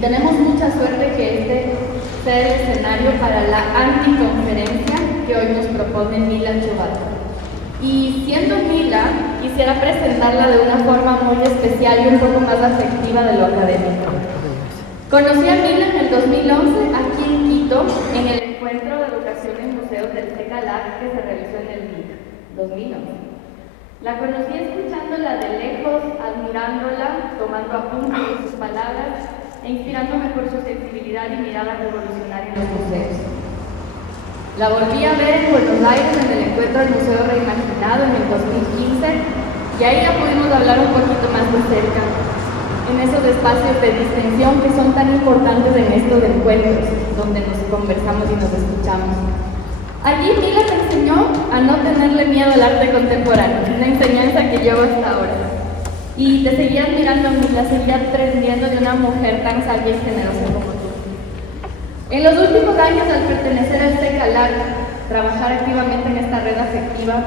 tenemos mucha suerte que este sea el escenario para la anticonferencia que hoy nos propone Mila Chubato. Y siendo Mila, quisiera presentarla de una forma muy especial y un poco más afectiva de lo académico. Conocí a Mila en el 2011 aquí en Quito, en el Encuentro de Educación en Museos del CECALAC que se realizó en el MIC 2011. La conocí escuchándola de lejos, admirándola, tomando apuntes de sus palabras e inspirándome por su sensibilidad y mirada revolucionaria en los museos. La volví a ver en Buenos Aires en el encuentro del Museo Reimaginado en el 2015 y ahí ya pudimos hablar un poquito más de cerca, en esos espacios de distensión que son tan importantes en estos encuentros, donde nos conversamos y nos escuchamos. Allí Mila me enseñó a no tenerle miedo al arte contemporáneo, una enseñanza que llevo hasta ahora. Y te seguía admirando, Mila, seguía aprendiendo de una mujer tan sabia y generosa como tú. En los últimos años, al pertenecer al CECALAC, trabajar activamente en esta red afectiva,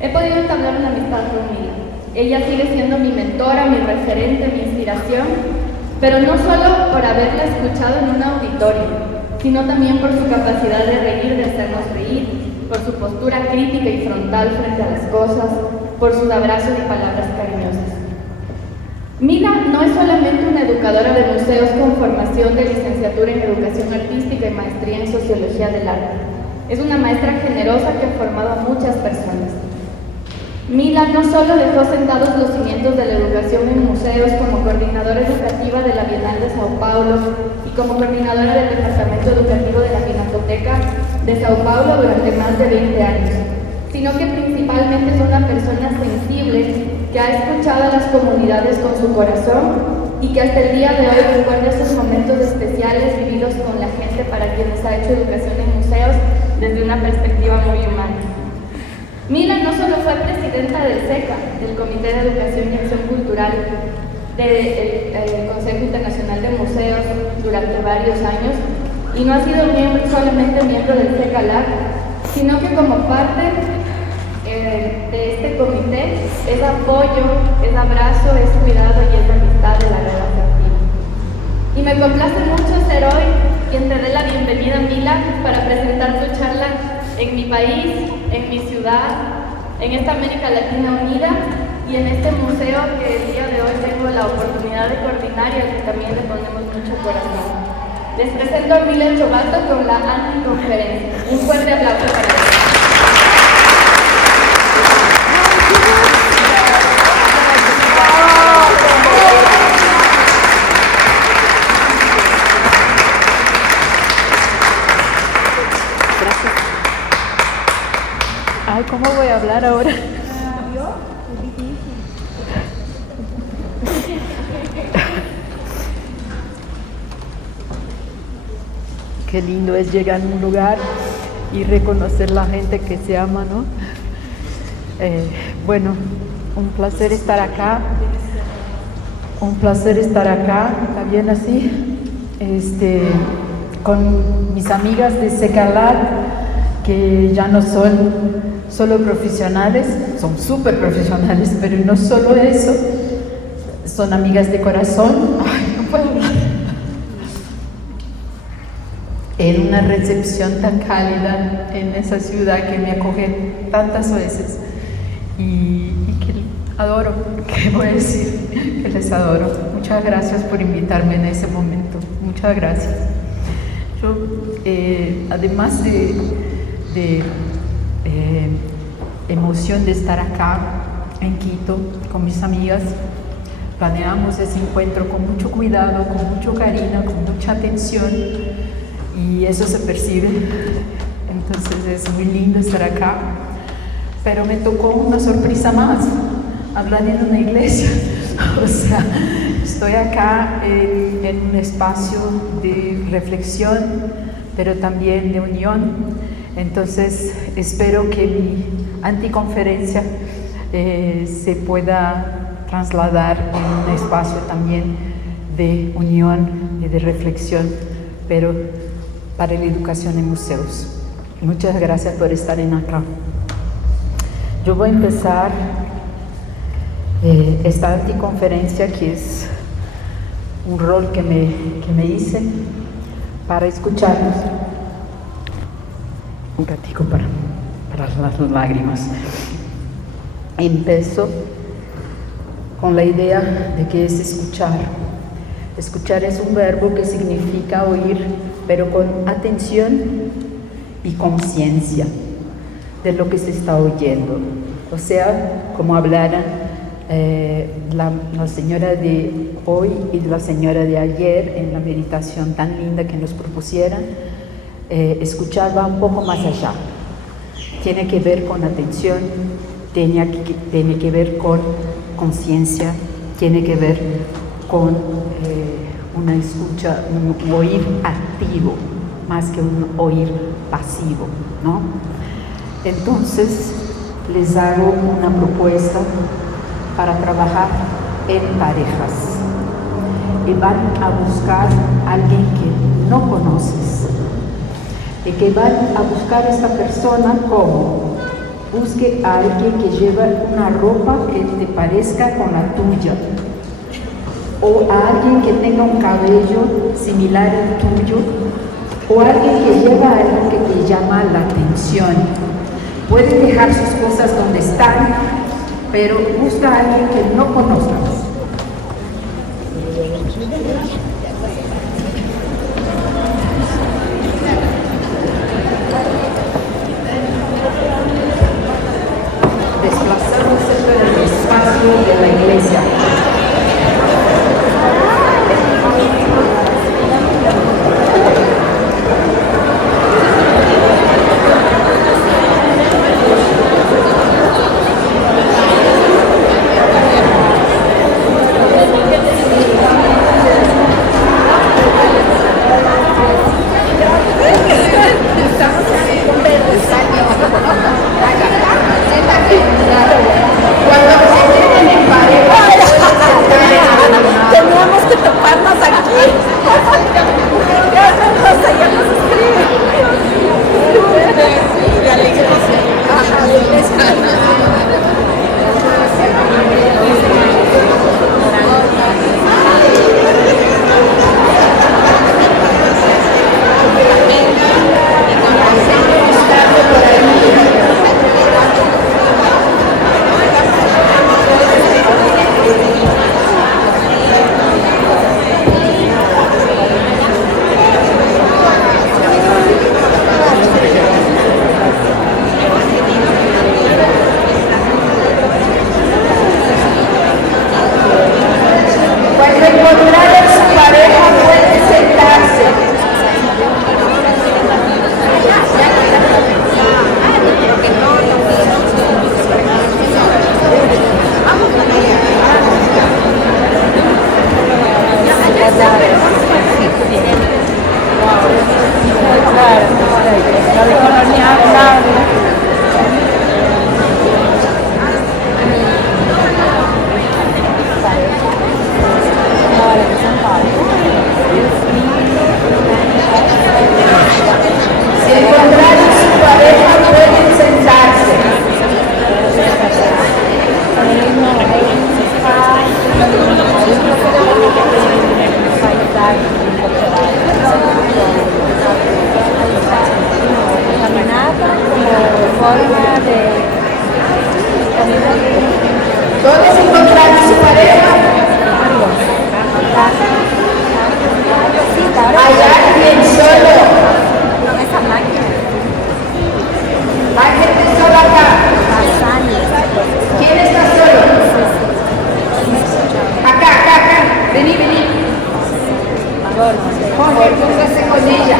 he podido entablar una amistad con Mila. Ella sigue siendo mi mentora, mi referente, mi inspiración, pero no solo por haberla escuchado en un auditorio, sino también por su capacidad de reír, de hacernos reír, por su postura crítica y frontal frente a las cosas, por sus abrazos y palabras cariñosas. Mila no es solamente una educadora de museos con formación de licenciatura en Educación Artística y maestría en Sociología del Arte. Es una maestra generosa que ha formado a muchas personas. Mila no solo dejó sentados los cimientos de la educación en museos como coordinadora educativa de la Bienal de Sao Paulo y como coordinadora del Departamento Educativo de la Pinacoteca de Sao Paulo durante más de 20 años, sino que principalmente es una persona sensible que ha escuchado a las comunidades con su corazón y que hasta el día de hoy recuerda esos momentos especiales vividos con la gente para quienes ha hecho educación en museos desde una perspectiva muy humana. Mila no solo fue presidenta del SECA, del Comité de Educación y Acción Cultural del Consejo Internacional de Museos durante varios años, y no ha sido solamente miembro del CECALAC, sino que como parte de este comité es apoyo, es abrazo, es cuidado y es amistad de la red afectiva. Y me complace mucho ser hoy quien te dé la bienvenida, Mila, para presentar tu charla en mi país, en mi ciudad, en esta América Latina unida y en este museo que el día de hoy tengo la oportunidad de coordinar y al que también le ponemos mucho corazón. Les presento a Mila Chubato con la anticonferencia. Un fuerte aplauso para ella. Ay, ¿cómo voy a hablar ahora? Qué lindo es llegar a un lugar y reconocer la gente que se ama, ¿no? Bueno, un placer estar acá. Un placer estar acá, ¿está bien así? Con mis amigas de CECALAC, que ya no son solo profesionales, son súper profesionales, pero no solo eso, son amigas de corazón. Ay, no puedo hablar. En una recepción tan cálida en esa ciudad que me acoge tantas veces y que adoro, ¿qué voy a decir? Que les adoro. Muchas gracias por invitarme en ese momento, muchas gracias. Yo, además de emoción de estar acá en Quito con mis amigas, planeamos ese encuentro con mucho cuidado, con mucho cariño, con mucha atención, y eso se percibe. Entonces es muy lindo estar acá, pero me tocó una sorpresa más, hablar en una iglesia. O sea, estoy acá en un espacio de reflexión, pero también de unión. Entonces espero que mi anticonferencia se pueda trasladar en un espacio también de unión y de reflexión, pero para la educación en museos. Muchas gracias por estar acá. Yo voy a empezar esta anticonferencia, que es un rol que me hice para escucharlos. Un ratico para las lágrimas. Empiezo con la idea de que es escuchar. Escuchar es un verbo que significa oír, pero con atención y conciencia de lo que se está oyendo. O sea, como hablaran la señora de hoy y la señora de ayer en la meditación tan linda que nos propusieran, escuchar va un poco más allá. Tiene que ver con atención, tiene que ver con conciencia, tiene que ver con una escucha, un oír activo, más que un oír pasivo, ¿no? Entonces, les hago una propuesta para trabajar en parejas. Y van a buscar a alguien que no conoces. Y que van a buscar a esta persona como busque a alguien que lleva una ropa que te parezca con la tuya. O a alguien que tenga un cabello similar al tuyo. O alguien que lleva algo que te llama la atención. Pueden dejar sus cosas donde están, pero busca a alguien que no conozcas. Desplazarnos del espacio de la iglesia. Teníamos que toparnos aquí. Ya nos escriben. La ¿Dónde se encontraron su pareja? Hay alguien solo. Hay gente sola acá. ¿Quién está solo? Acá. Vení. Jorge, póngase con ella.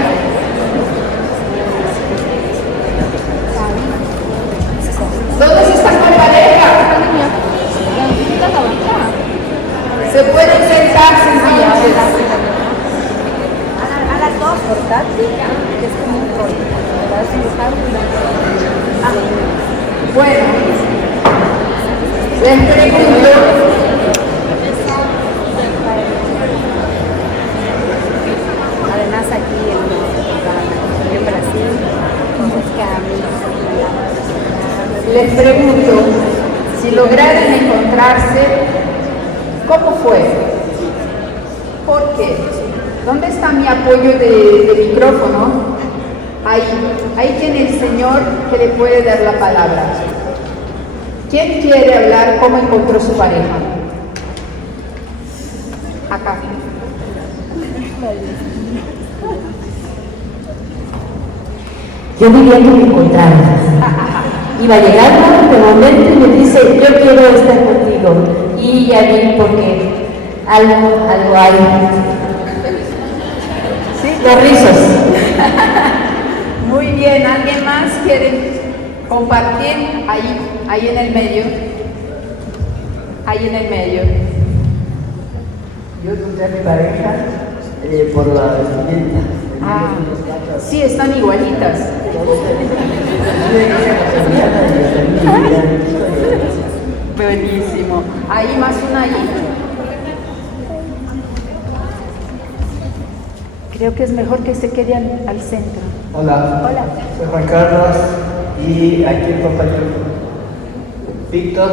¿Dónde se están con pareja? Se pueden sentar entonces. A las 2 portátil, que es como un rollo. Bueno, les pregunto. Además aquí en Brasil, Les pregunto si lograron encontrarse, ¿cómo fue? por porque ¿dónde está mi apoyo de micrófono? Ahí tiene el señor que le puede dar la palabra. ¿Quién quiere hablar cómo encontró su pareja? Acá. Yo diría que me encontraron. Iba llegando de momento y me dice, yo quiero estar contigo. Y ya vi porque algo hay. ¿Sí? Los rizos. Muy bien, ¿alguien más quiere compartir? Ahí en el medio. Ahí en el medio. Yo encontré a mi pareja por la vestimenta. Ah, sí, están igualitas. Buenísimo. Ahí más una ahí. Creo que es mejor que se quede al centro. Hola. Hola. Soy Juan Carlos y aquí el compañero Víctor.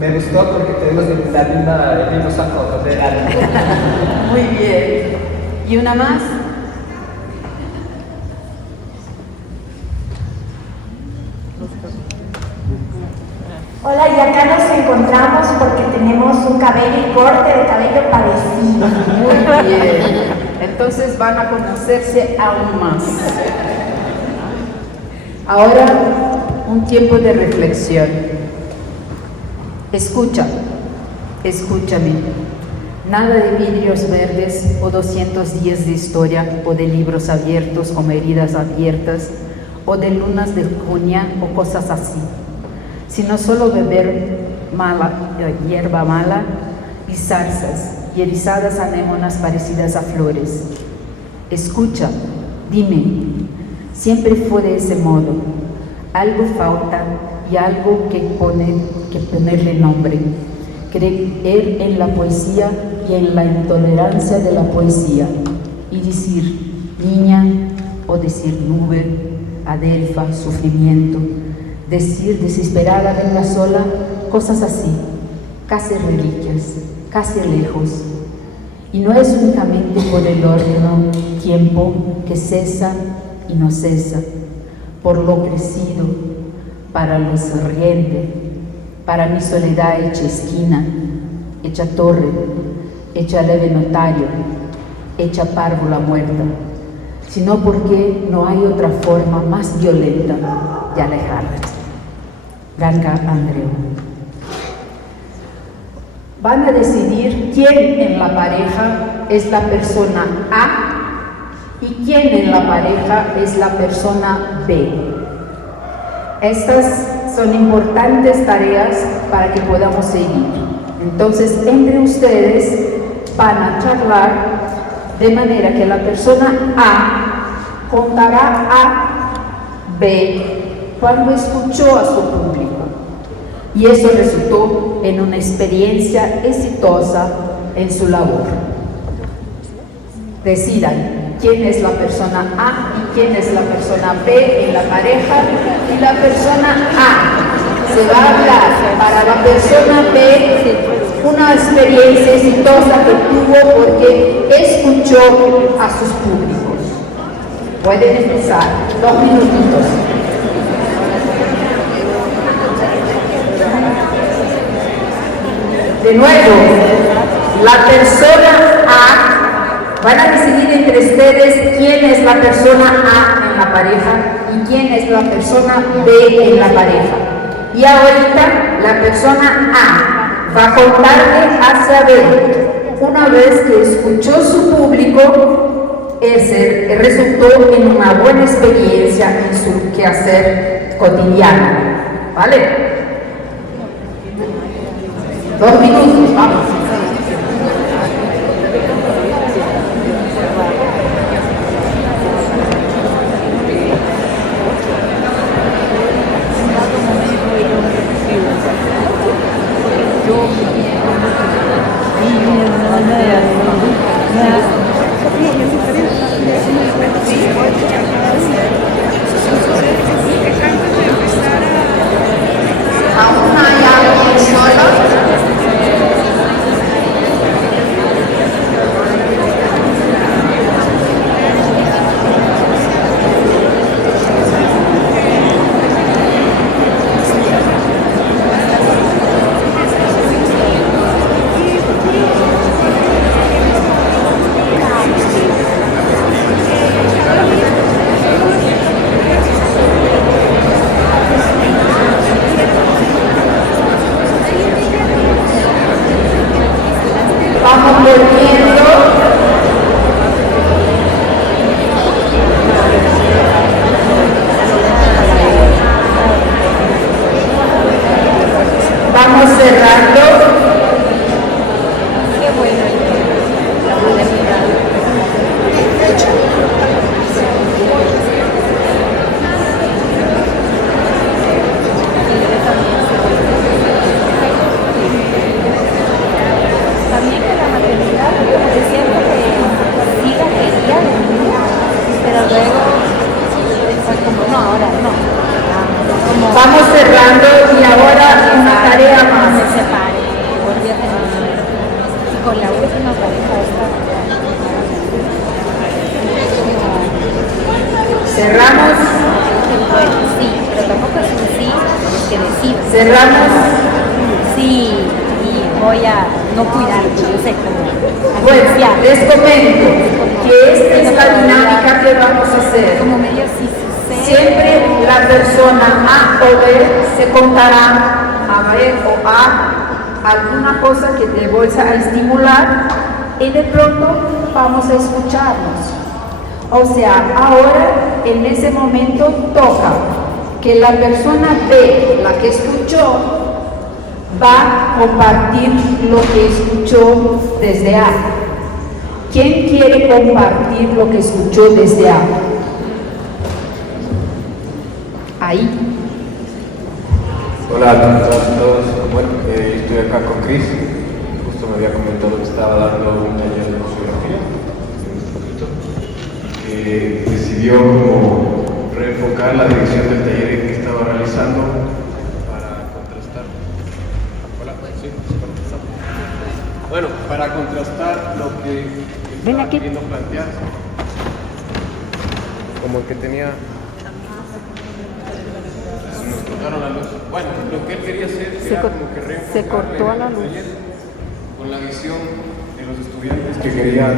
Me gustó porque tenemos el mismo saco de algo. Muy bien. ¿Y una más? Hola, y acá nos encontramos porque tenemos un cabello y corte de cabello parecido. Muy bien. Entonces van a conocerse aún más. Ahora, un tiempo de reflexión. Escúchame. Nada de vidrios verdes o 200 días de historia o de libros abiertos como heridas abiertas o de lunas de junio o cosas así, sino solo beber hierba mala y zarzas y erizadas anémonas parecidas a flores. Escucha, dime, siempre fue de ese modo. Algo falta y algo que ponerle nombre. Creer en la poesía y en la intolerancia de la poesía y decir niña o decir nube, adelfa, sufrimiento, decir desesperada venga sola, cosas así, casi reliquias, casi lejos. Y no es únicamente por el órgano tiempo que cesa y no cesa, por lo crecido, para lo sonriente, para mi soledad hecha esquina, hecha torre, hecha leve notario, hecha párvula muerta, sino porque no hay otra forma más violenta de alejarlas. Ganga Andreu. Van a decidir quién en la pareja es la persona A y quién en la pareja es la persona B. Estas son importantes tareas para que podamos seguir. Entonces, entre ustedes van a charlar de manera que la persona A contará a B cuando escuchó a su público. Y eso resultó en una experiencia exitosa en su labor. Decidan quién es la persona A y quién es la persona B en la pareja, y la persona A se va a hablar para la persona B una experiencia exitosa que tuvo porque escuchó a sus públicos. Pueden empezar, 2 minutitos. De nuevo, la persona A, van a decidir entre ustedes quién es la persona A en la pareja y quién es la persona B en la pareja. Y ahorita la persona A va a contarle hacia B. Una vez que escuchó su público, ese resultó en una buena experiencia en su quehacer cotidiano. ¿Vale? 2 minutos, vamos. ¿Aún hay alguien solo? pero luego fue como, no, ahora no. Como, Vamos cerrando y ahora una tarea más. me separé, volví a tener. Y con la última pareja esta. Cerramos. Sí, pero tampoco es un sí, es que decido. Cerramos. Sí, y voy a no cuidar, yo sé cómo. Bueno, les comento que esta es la dinámica que vamos a hacer. Como medio sí, sí, Siempre la persona A o B se contará a B o A alguna cosa que te voy a estimular y de pronto vamos a escucharnos. O sea, ahora en ese momento toca que la persona B, la que escuchó, va a compartir lo que escuchó desde A. ¿Quién quiere compartir lo que escuchó desde A? Ahí. Hola a todos. Bueno, estoy acá con Cris. Justo me había comentado que estaba dando un taller de museografía. Decidió como reenfocar la dirección del taller que estaba realizando para contrastar. Hola, sí, bueno, para contrastar lo que estaba queriendo plantear. Como el que tenía. Nos cortaron la luz. Bueno, lo que él quería hacer era como que reenfocar se cortó a la luz. Con la visión de los estudiantes que querían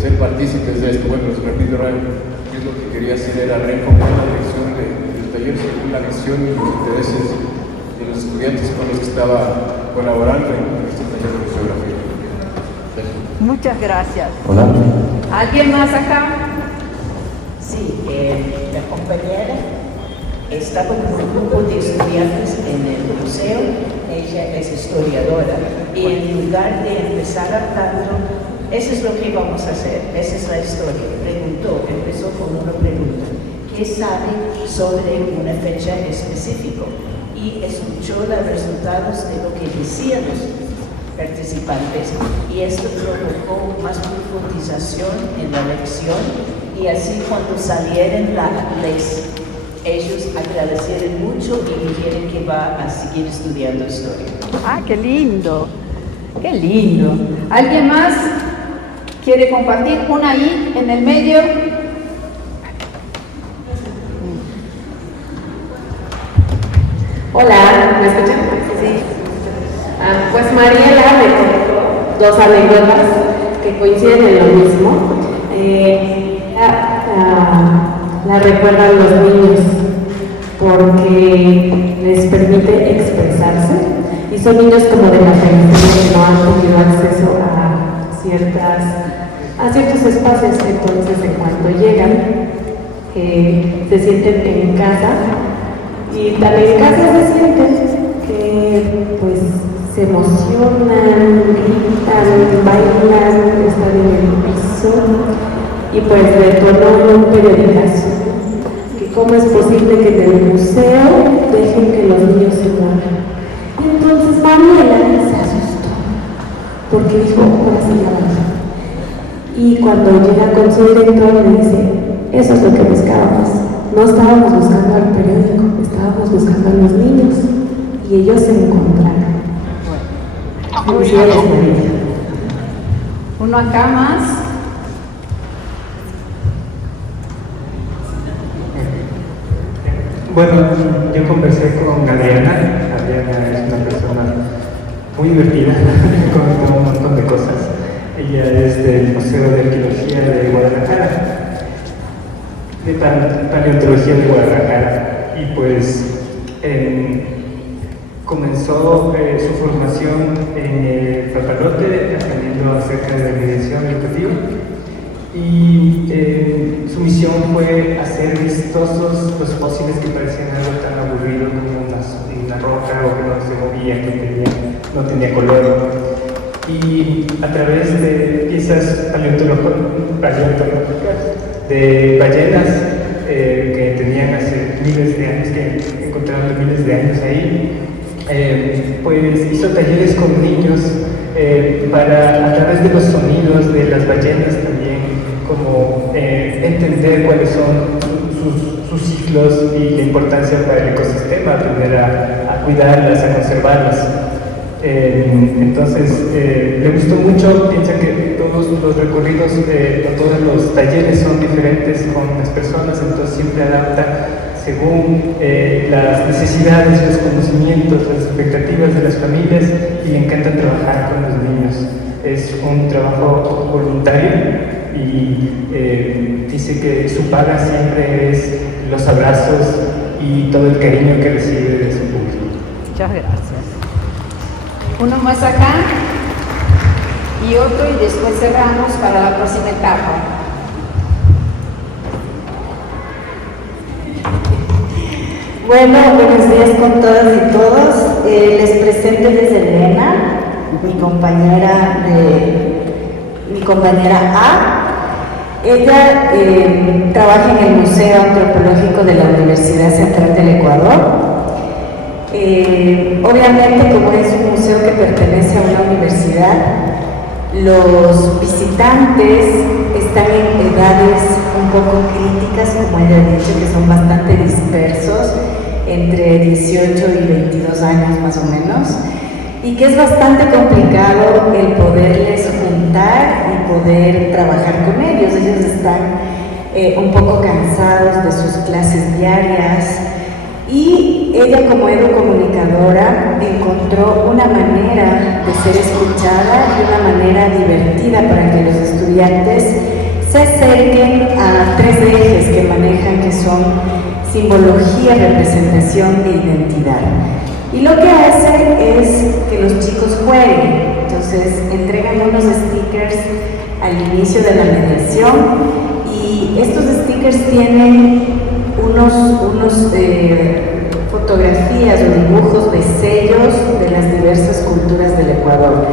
ser partícipes de esto. Bueno, les repito, es lo que quería hacer era reenfocar la dirección del taller según la visión y los intereses de los estudiantes con los que estaba colaborando en este taller de museografía. Muchas gracias. Hola. ¿Alguien más acá? Sí, la compañera estaba con un grupo de estudiantes en el museo, ella es historiadora, y en lugar de empezar hablando, eso es lo que vamos a hacer, esa es la historia. Empezó con una pregunta, ¿qué sabe sobre una fecha específica? Y escuchó los resultados de lo que decían los participantes, y esto provocó más profundización en la lección, y así cuando salieron ellos agradecieron mucho y dijeron que va a seguir estudiando historia. Ah, qué lindo. Qué lindo. ¿Alguien más quiere compartir? Una ahí en el medio. Hola, ¿me escuchan? Sí. Pues Mariela me contó dos anécdotas que coinciden en lo mismo. La recuerdan los niños porque les permite expresarse y son niños como de la periferia que no han tenido acceso a ciertos espacios. Entonces en cuanto llegan se sienten en casa y también en casa se sienten que pues se emocionan, gritan, bailan, están en el piso y pues detonó un periodicazo. Que cómo es posible que en el museo dejen que los niños se mueran. Y entonces Mariela se asustó porque dijo, ahora sí la baja. Y cuando llega con su director le dice, eso es lo que buscábamos. No estábamos buscando al periódico, estábamos buscando a los niños y ellos se encontraron. Felicidades, Mariela. Uno acá más. Bueno, yo conversé con Adriana. Adriana es una persona muy divertida, comentó un montón de cosas. Ella es del Museo de Arqueología de Guadalajara, de Paleontología de Guadalajara, y pues comenzó su formación en el papalote, aprendiendo acerca de la mediación educativa. Y su misión fue hacer vistosos los fósiles que parecían algo tan aburrido como una roca o que no se movía, que no tenía color. Y a través de piezas paleontológicas de ballenas que tenían hace miles de años, que encontraron miles de años ahí, pues hizo talleres con niños para, a través de los sonidos de las ballenas también, como entender entender cuáles son sus ciclos y la importancia para el ecosistema, aprender a cuidarlas, a conservarlas. Entonces, le gustó mucho, piensa que todos los recorridos o todos los talleres son diferentes con las personas, entonces siempre adapta según las necesidades, los conocimientos, las expectativas de las familias, y le encanta trabajar con los niños. Es un trabajo voluntario y dice que su paga siempre es los abrazos y todo el cariño que recibe de su público. Muchas gracias. Uno más acá y otro, y después cerramos para la próxima etapa. Bueno, buenos días con todas y todos. Les presento desde Elena, mi compañera A. Ella trabaja en el Museo Antropológico de la Universidad Central del Ecuador. Obviamente, como es un museo que pertenece a una universidad, los visitantes están en edades un poco críticas, como ella ha dicho, que son bastante dispersos, entre 18 y 22 años más o menos, y que es bastante complicado el poderles juntar y poder trabajar con ellos. Ellos están un poco cansados de sus clases diarias, y ella, como educomunicadora, encontró una manera de ser escuchada y una manera divertida para que los estudiantes se acerquen a 3 ejes que manejan, que son simbología, representación e identidad. Y lo que hace es que los chicos jueguen. Entonces entregan unos stickers al inicio de la mediación, y estos stickers tienen unos fotografías o dibujos de sellos de las diversas culturas del Ecuador.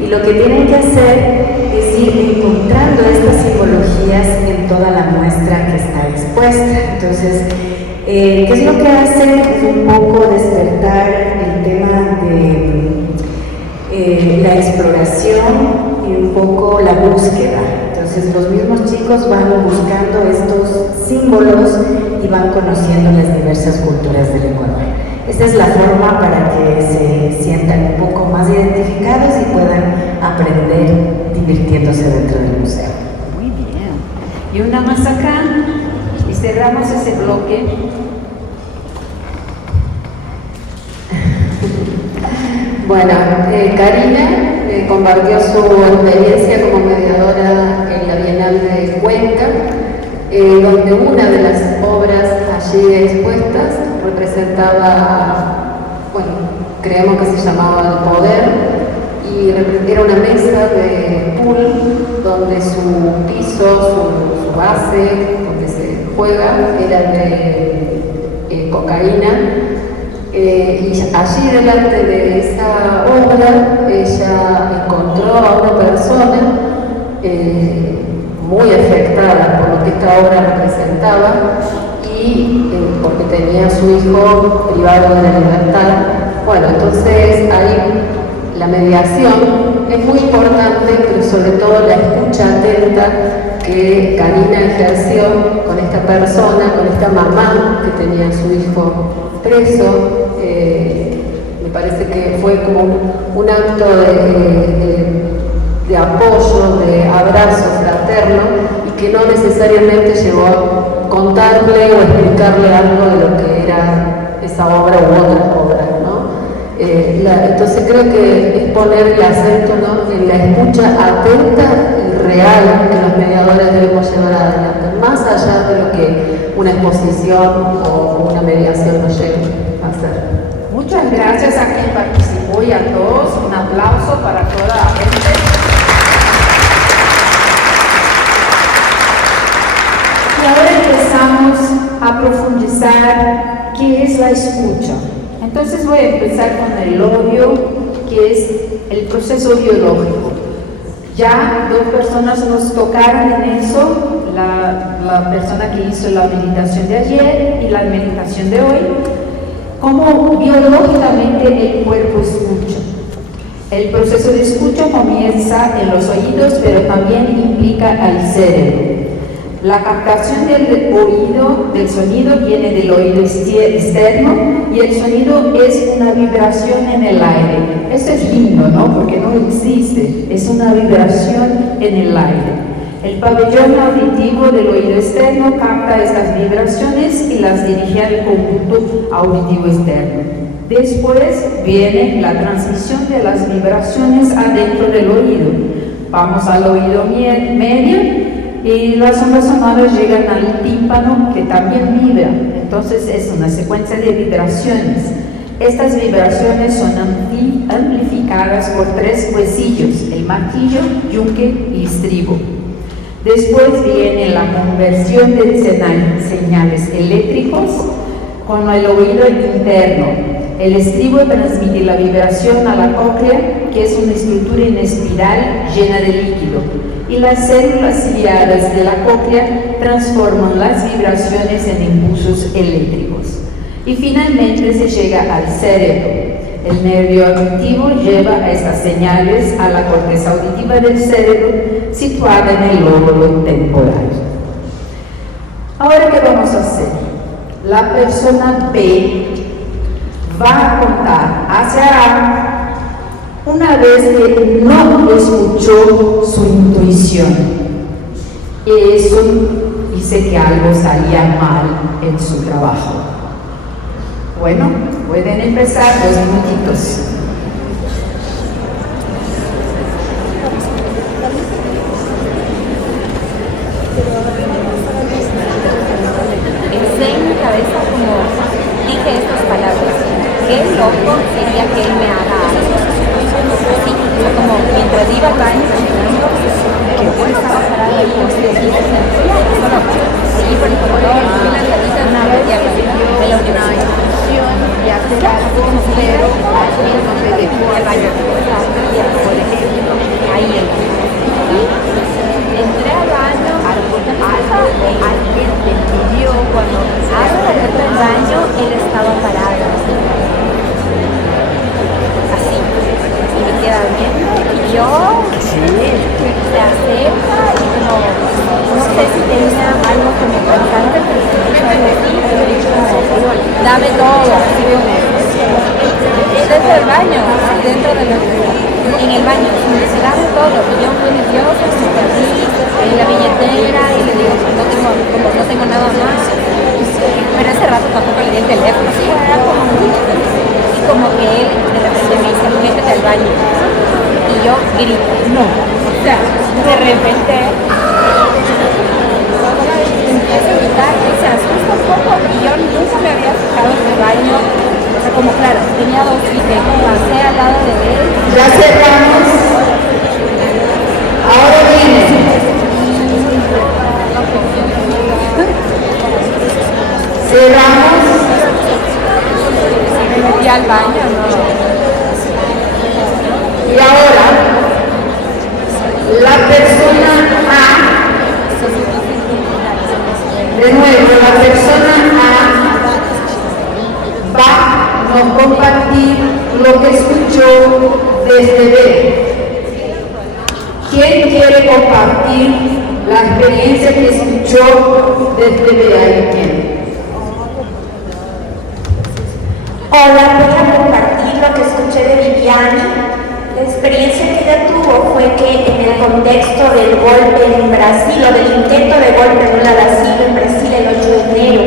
Y lo que tienen que hacer es ir encontrando estas simbologías en toda la muestra que está expuesta. Entonces, ¿qué es lo que hacen? Es un poco despertar el tema de la exploración y un poco la búsqueda. Entonces, los mismos chicos van buscando estos símbolos y van conociendo las diversas culturas del Ecuador. Esta es la forma para que se sientan un poco más identificados y puedan aprender divirtiéndose dentro del museo. Muy bien. Y una más acá, y cerramos ese bloque. Bueno, Karina compartió su experiencia como mediadora en la Bienal de Cuenca, donde una de las obras allí expuestas representaba, bueno, creemos que se llamaba El Poder, y era una mesa de pool donde su piso, su base, donde se juega, era de cocaína. Y allí delante de esa obra ella encontró a una persona muy afectada por lo que esta obra representaba, y porque tenía a su hijo privado de la libertad. Bueno, entonces ahí la mediación es muy importante, pero sobre todo la escucha atenta que Karina ejerció con esta persona, con esta mamá que tenía a su hijo preso. Me parece que fue como un acto de apoyo, de abrazo fraterno, y que no necesariamente llegó a contarle o explicarle algo de lo que era esa obra u otras obras, ¿no? Entonces creo que es poner el acento, ¿no?, en la escucha atenta y real que los mediadores debemos llevar adelante, más allá de lo que una exposición o una mediación nos lleve a hacer. Muchas gracias a quien participó y a todos. Un aplauso para toda la gente. Y ahora empezamos a profundizar qué es la escucha. Entonces voy a empezar con el obvio, que es el proceso biológico. Ya 2 personas nos tocaron en eso, la persona que hizo la meditación de ayer y la meditación de hoy. Cómo biológicamente el cuerpo escucha. El proceso de escucha comienza en los oídos, pero también implica al cerebro. La captación del oído, del sonido, viene del oído externo y el sonido es una vibración en el aire. Esto es lindo, ¿no? Porque no existe, es una vibración en el aire. El pabellón auditivo del oído externo capta estas vibraciones y las dirige al conducto auditivo externo. Después viene la transmisión de las vibraciones adentro del oído. Vamos al oído medio y las ondas sonoras llegan al tímpano, que también vibra. Entonces es una secuencia de vibraciones. Estas vibraciones son amplificadas por 3 huesillos: el martillo, yunque y estribo. Después viene la conversión de señales eléctricos con el oído interno. El estribo transmite la vibración a la cóclea, que es una estructura en espiral llena de líquido, y las células ciliares de la cóclea transforman las vibraciones en impulsos eléctricos. Y finalmente se llega al cerebro. El nervio auditivo lleva estas señales a la corteza auditiva del cerebro, situada en el lóbulo temporal. Ahora, ¿qué vamos a hacer? La persona B va a contar hacia A una vez que no escuchó su intuición. Eso dice que algo salía mal en su trabajo. Bueno, pueden empezar 2 minutitos. Pensé en mi cabeza como dije estas palabras: qué loco sería que él me haga algo. Sí, como mientras iba al baño, que yo estaba parada ahí, como si dijese, solo seguí por el corredor, fui lanzadita una vez y de la universidad. Y así como si fuera al baño, ahí entré al baño, alguien me pidió, cuando abro la puerta del baño, él estaba parado. Así. Y me queda viendo y yo se acerca y no sé si tenía algo que me faltaba, pero se me dijo algo así, pero yo dicho como, dame todo. Desde el baño, dentro de en el baño, me dice, dame todo. Y yo muy nerviosa, me perdí en la billetera y le digo, no tengo nada más. Pero ese rato tampoco le di el teléfono, así era como muy... Y como que él de repente me dice, métete al baño. Y yo grito, no. O sea, de repente empiezo a gritar y se asusta un poco. Y yo nunca me había fijado en el baño. O sea, como claro, tenía 2 y pasé al lado de él. Ya cerramos. Ahora viene. Cerramos. Me metí al baño, ¿no? Y ahora, la persona A, de nuevo, la persona A va a no compartir lo que escuchó desde B. ¿Quién quiere compartir la experiencia que escuchó desde B? ¿Hay quién? Hola, voy a compartir lo que escuché de Viviani. La experiencia que ella tuvo fue que en el contexto del golpe en Brasil, o del intento de golpe de Lula da Silva en Brasil el 8 de enero,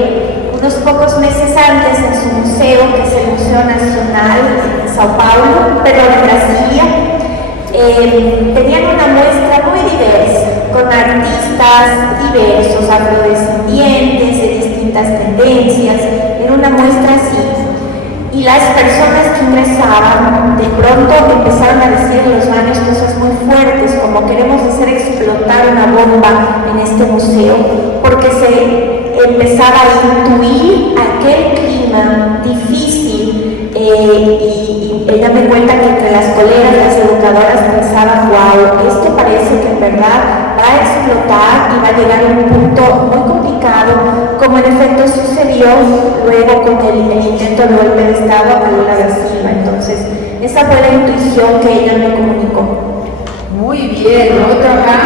unos pocos meses antes en su museo, que es el Museo Nacional en Sao Paulo, perdón, en Brasilia, tenían una muestra muy diversa, con artistas diversos, afrodescendientes, de distintas tendencias, en una muestra así. Y las personas que ingresaban de pronto empezaron a decir en los baños cosas muy fuertes, como queremos hacer explotar una bomba en este museo, porque se empezaba a intuir aquel clima difícil. Y ella me cuenta que entre las colegas, las educadoras pensaban, wow, esto parece que en verdad va a explotar y va a llegar a un punto muy complicado, como en efecto sucedió luego con el intento de golpe de Estado a Lula da Silva. Entonces, esa fue la intuición que ella me comunicó. Muy bien, ¿otra acá?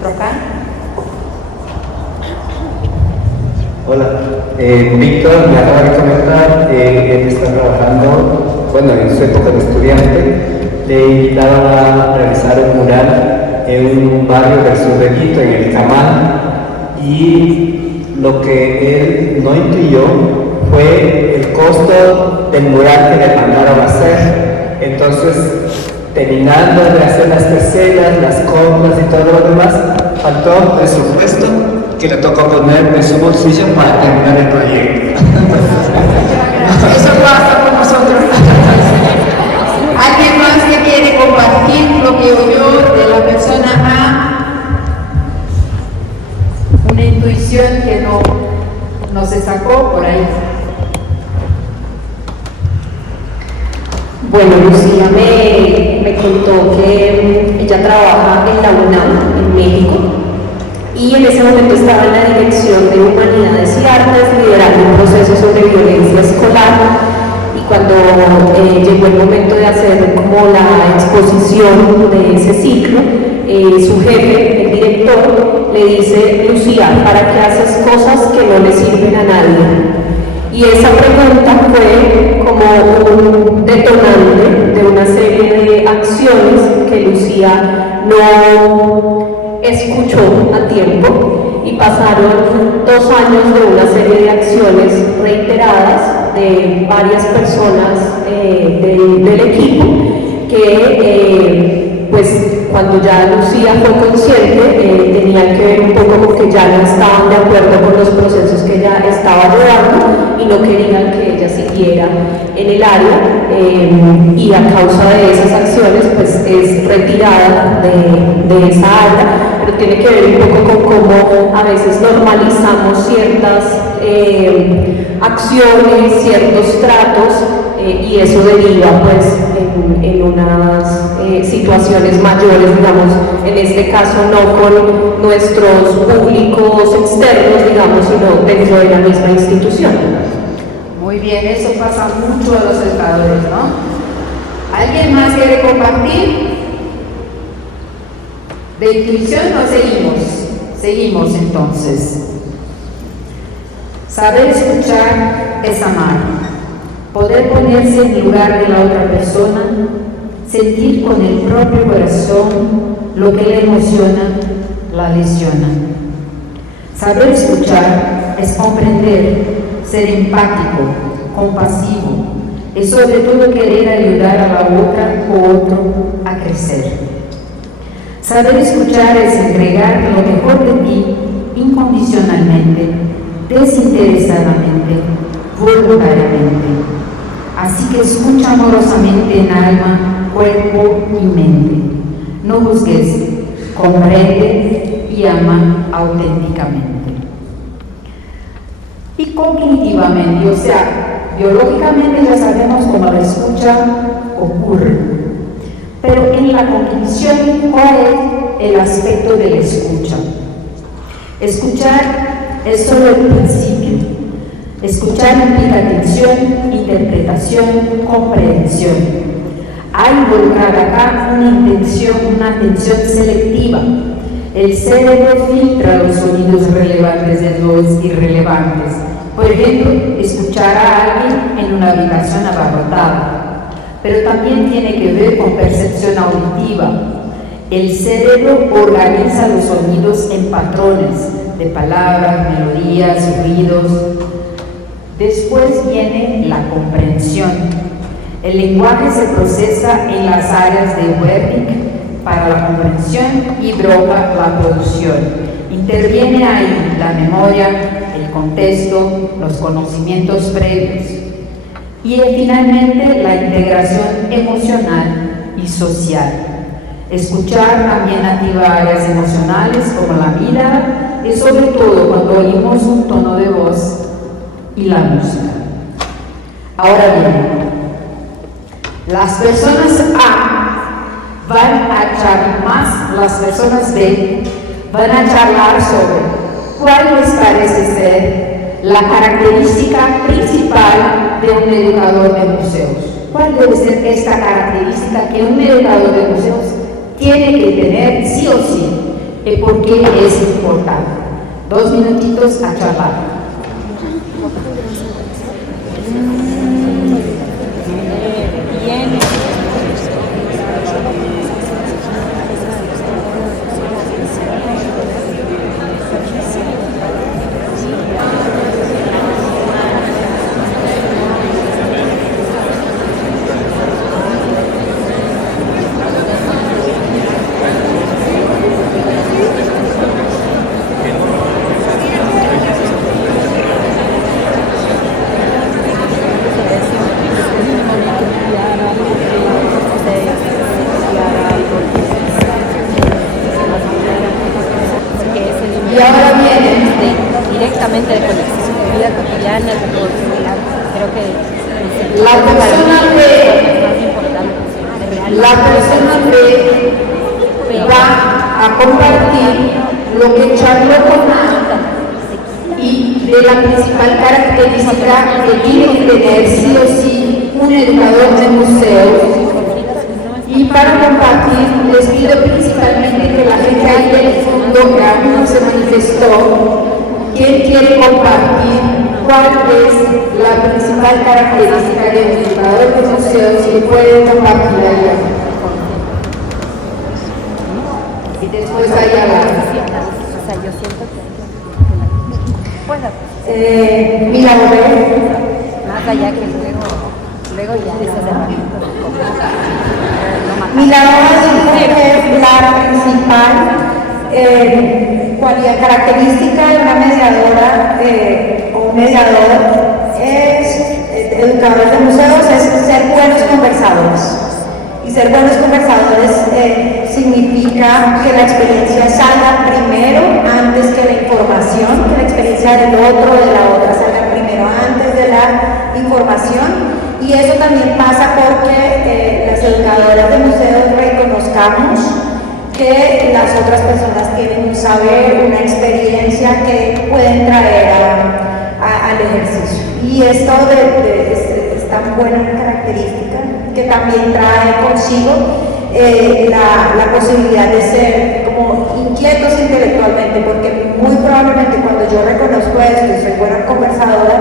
Otro acá. Hola, Víctor me acaba de comentar que él está trabajando, bueno, en su época de estudiante, le invitaban a realizar un mural en un barrio del sur de Quito, en el Camal, y lo que él no intuyó fue el costo del mural que le mandaron a hacer. Entonces, terminando de hacer las parcelas, las compras y todo lo demás, faltó presupuesto que le tocó poner en su bolsillo para terminar el proyecto. Eso pasa con nosotros. ¿Alguien más que quiere compartir lo que oyó de la persona A? Una intuición que no se sacó por ahí. Bueno, Lucía me contó que ella trabaja en la UNAM, en México, y en ese momento estaba en la Dirección de Humanidades y Artes liderando un proceso sobre violencia escolar, y cuando llegó el momento de hacer como la exposición de ese ciclo, su jefe, el director, le dice: Lucía, ¿para qué haces cosas que no le sirven a nadie? Y esa pregunta fue como un detonante de una serie de acciones que Lucía no escuchó a tiempo, y pasaron 2 años de una serie de acciones reiteradas de varias personas del equipo que pues cuando ya Lucía fue consciente tenían que ver un poco con que ya no estaban de acuerdo con los procesos que ella estaba llevando y no querían que ella siguiera en el área, y a causa de esas acciones pues es retirada de esa área, pero tiene que ver un poco con cómo a veces normalizamos ciertas acciones, ciertos tratos, y eso deriva pues en unas situaciones mayores, digamos, en este caso no con nuestros públicos externos, digamos, sino dentro de la misma institución. Muy bien, eso pasa mucho a los educadores, ¿no? ¿Alguien más quiere compartir? ¿De intuición o seguimos? Seguimos entonces. Saber escuchar es amar. Poder ponerse en el lugar de la otra persona, sentir con el propio corazón lo que le emociona, la lesiona. Saber escuchar es comprender, ser empático, compasivo, y sobre todo querer ayudar a la otra o otro a crecer. Saber escuchar es entregar lo mejor de ti incondicionalmente, desinteresadamente, voluntariamente. Así que escucha amorosamente en alma, cuerpo y mente. No juzgues, comprende y ama auténticamente. Y cognitivamente, o sea, biológicamente ya sabemos cómo la escucha ocurre. Pero en la cognición, ¿cuál es el aspecto de la escucha? Escuchar es solo el principio. Escuchar implica atención, interpretación, comprensión. Hay involucrada acá una atención selectiva. El cerebro filtra los sonidos relevantes de los irrelevantes. Por ejemplo, escuchar a alguien en una habitación abarrotada. Pero también tiene que ver con percepción auditiva. El cerebro organiza los sonidos en patrones de palabras, melodías, ruidos. Después viene la comprensión. El lenguaje se procesa en las áreas de Wernicke para la comprensión y Broca la producción. Interviene ahí la memoria, el contexto, los conocimientos previos. Y finalmente la integración emocional y social. Escuchar también activa áreas emocionales como la mirada y sobre todo cuando oímos un tono de voz y la música. Ahora bien, las personas A van a echar más, las personas B van a charlar sobre cuál les parece ser la característica principal de un educador de museos. ¿Cuál debe ser esta característica que un educador de museos tiene que tener sí o sí? por qué es importante. 2 minutitos a charlar. Directamente de conexión de vida cotidiana, creo que la persona va a compartir lo que charló con Ana y de la principal característica que tiene que tener sí o sí un educador de museos. Y para compartir les pido principalmente que la gente ahí del fondo que aún no se manifestó, ¿quién quiere compartir cuál es la principal característica del educador de museos que puede compartir ahí? Y después ahí hablamos. O sea, yo siento que Mira, más allá que luego ya dices de mi labor es la principal cualidad característica de una mediadora o un mediador es educadores de museos es ser buenos conversadores. Y ser buenos conversadores significa que la experiencia salga primero antes que la información, que la experiencia del otro o de la otra salga primero antes de la información. Y eso también pasa porque las educadoras de museos reconozcamos que las otras personas tienen un saber, una experiencia que pueden traer al ejercicio. Y esto es tan buena característica que también trae consigo la posibilidad de ser como inquietos intelectualmente, porque muy probablemente cuando yo reconozco esto y soy buena conversadora,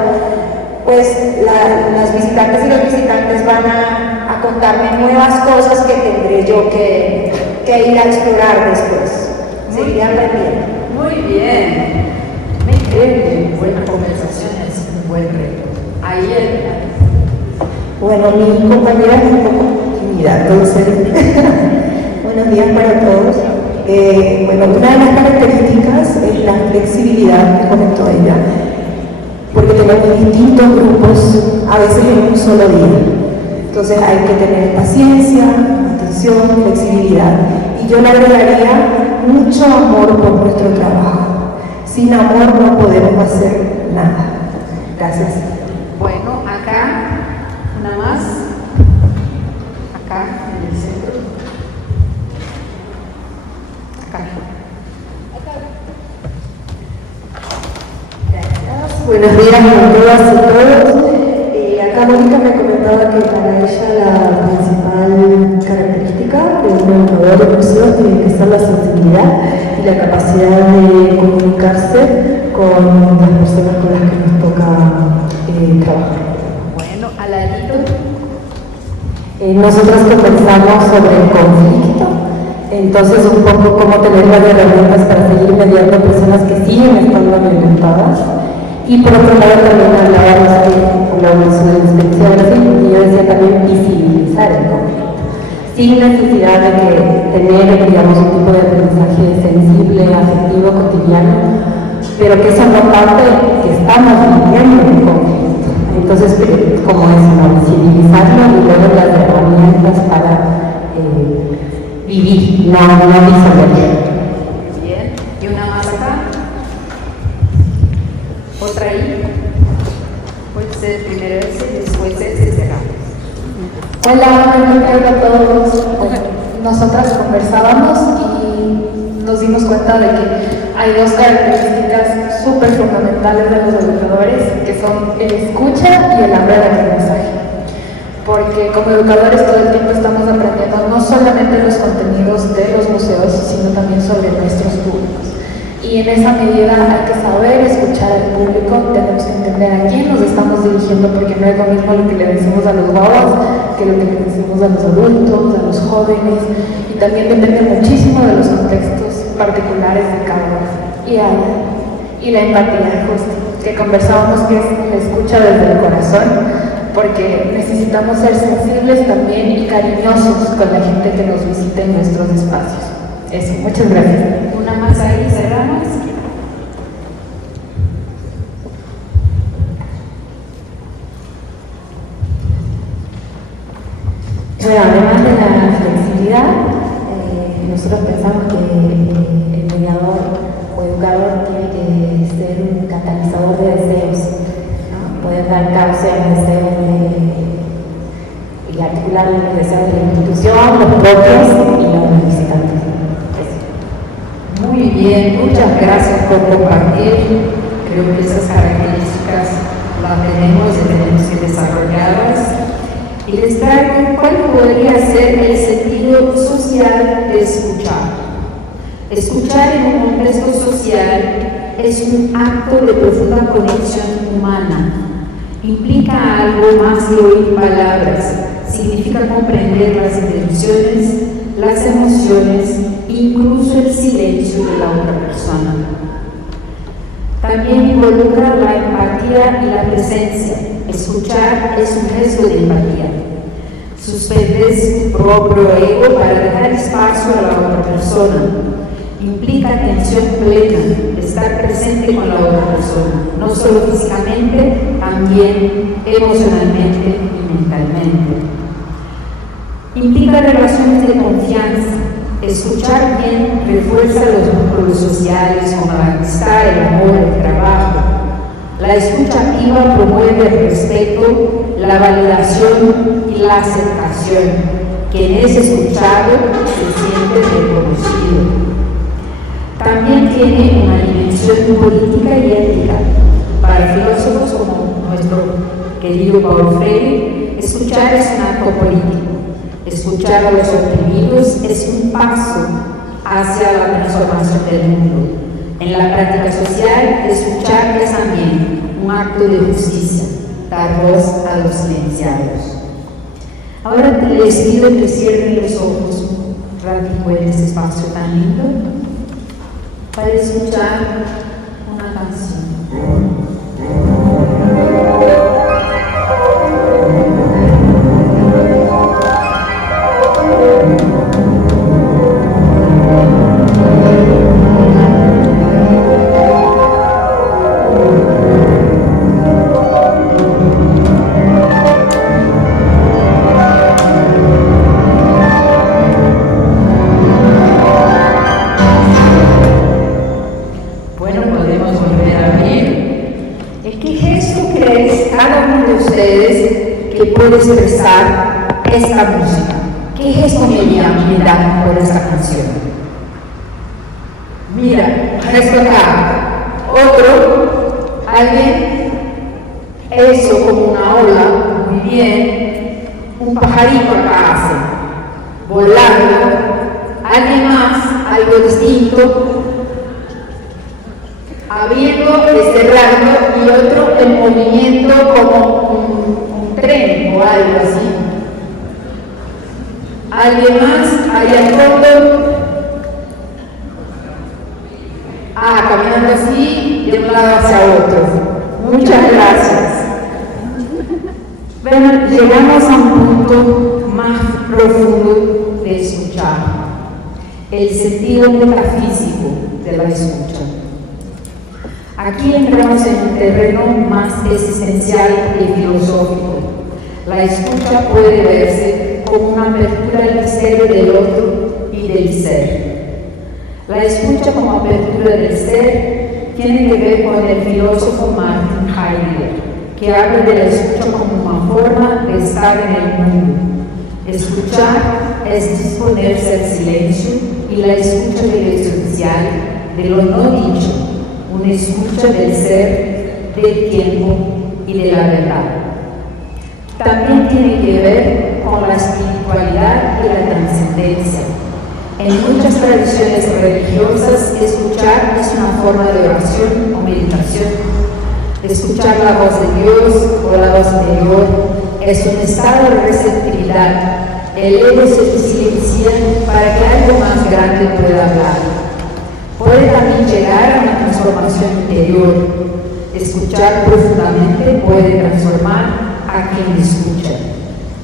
pues las visitantes y los visitantes van a contarme nuevas cosas que tendré yo que ir a explorar después. Seguir aprendiendo. Muy bien. Me increíble. Buena conversación es un buen reto. Ahí Bueno, mi compañera es un poco tímida, entonces buenos días para todos. Bueno, una de las características es la flexibilidad que comentó ella, porque tenemos distintos grupos, a veces en un solo día. Entonces hay que tener paciencia, atención, flexibilidad. Y yo le agregaría mucho amor por nuestro trabajo. Sin amor no podemos hacer nada. Gracias. Bueno, acá, una más. Acá, en el centro. Acá. Buenos días a todas y todos. Acá Mónica me comentaba que para ella la principal característica de un educador de museos tiene que ser la sensibilidad y la capacidad de comunicarse con las personas con las que nos toca trabajar. Bueno, al ladito. Nosotros conversamos sobre el conflicto, entonces un poco cómo tener las herramientas para seguir mediando personas que siguen estando violentadas. Y por otro lado también hablábamos de la experiencia de Brasil, y yo decía también visibilizar el conflicto, sin necesidad de que tener, digamos, un tipo de aprendizaje sensible, afectivo, cotidiano, pero que eso no parte que estamos viviendo un conflicto. Entonces, como es, ¿no? Visibilizarlo y luego las herramientas para vivir, no disolver. Bien, y una más acá. Otra ahí. Puede ser primero ese, después ese y cerramos. Hola, buenas tardes a todos. Bueno, nosotras conversábamos y nos dimos cuenta de que hay dos características súper fundamentales de los educadores, que son el escucha y el hambre de aprendizaje. Porque como educadores todo el tiempo estamos aprendiendo no solamente los contenidos de los museos, sino también sobre nuestros Y en esa medida hay que saber escuchar al público, tenemos que entender a quién nos estamos dirigiendo, porque no es lo mismo lo que le decimos a los guaguas que lo que le decimos a los adultos, a los jóvenes, y también depende muchísimo de los contextos particulares de cada uno. Y la empatía, justo, que conversábamos, que es la escucha desde el corazón, porque necesitamos ser sensibles también y cariñosos con la gente que nos visita en nuestros espacios. Eso, muchas gracias. Una más ahí, cerramos. Bueno, además de la flexibilidad, nosotros pensamos que el mediador o educador tiene que ser un catalizador de deseos, ¿no? Poder dar cauce a los deseos y articular los deseos de la institución, los propios y los visitantes. Muy bien, muchas gracias por compartir. Creo que esas características las tenemos y tenemos que desarrollarlas. Y les traigo cuál podría ser el sentido social de escuchar. Escuchar en un contexto social es un acto de profunda conexión humana. Implica algo más que oír palabras. Significa comprender las intenciones, las emociones, incluso el silencio de la otra persona. También involucra la empatía y la presencia. Escuchar es un gesto de empatía. Suspendes tu propio ego para dejar espacio a la otra persona. Implica atención plena, estar presente con la otra persona, no solo físicamente, también emocionalmente y mentalmente. Implica relaciones de confianza. Escuchar bien refuerza los vínculos sociales como la amistad, el amor, el trabajo. La escucha activa promueve el respeto, la validación y la aceptación. Quien es escuchado se siente reconocido. También tiene una dimensión política y ética. Para filósofos como nuestro querido Paulo Freire, escuchar es un acto político. Escuchar a los oprimidos es un paso hacia la transformación del mundo. En la práctica social, escuchar es también un acto de justicia, dar voz a los silenciados. Ahora les pido que cierren los ojos un ratito en este espacio tan lindo para escuchar una canción. Puede expresar esta música. ¿Qué gesto me da por esta canción? Mira, gesto acá. Otro, alguien, eso como una ola, muy bien. Un pajarito acá hace, volando. Alguien más, algo distinto, abriendo, cerrando, y otro en movimiento como un tren o algo así. Alguien más, allá al fondo, caminando así, de un lado hacia otro. Muchas gracias. Bueno, llegamos a un punto más profundo de escuchar, el sentido metafísico de la escucha. Aquí entramos en un terreno más existencial y filosófico. La escucha puede verse como una apertura al misterio del otro y del ser. La escucha como apertura del ser tiene que ver con el filósofo Martin Heidegger, que habla de la escucha como una forma de estar en el mundo. Escuchar es disponerse al silencio y la escucha de lo esencial, de lo no dicho, una escucha del ser, del tiempo y de la verdad. También tiene que ver con la espiritualidad y la trascendencia. En muchas tradiciones religiosas, escuchar es una forma de oración o meditación. Escuchar la voz de Dios o la voz interior es un estado de receptividad. El ego se silencia para que algo más grande pueda hablar. Puede también llegar a una transformación interior. Escuchar profundamente puede transformar a quien escucha.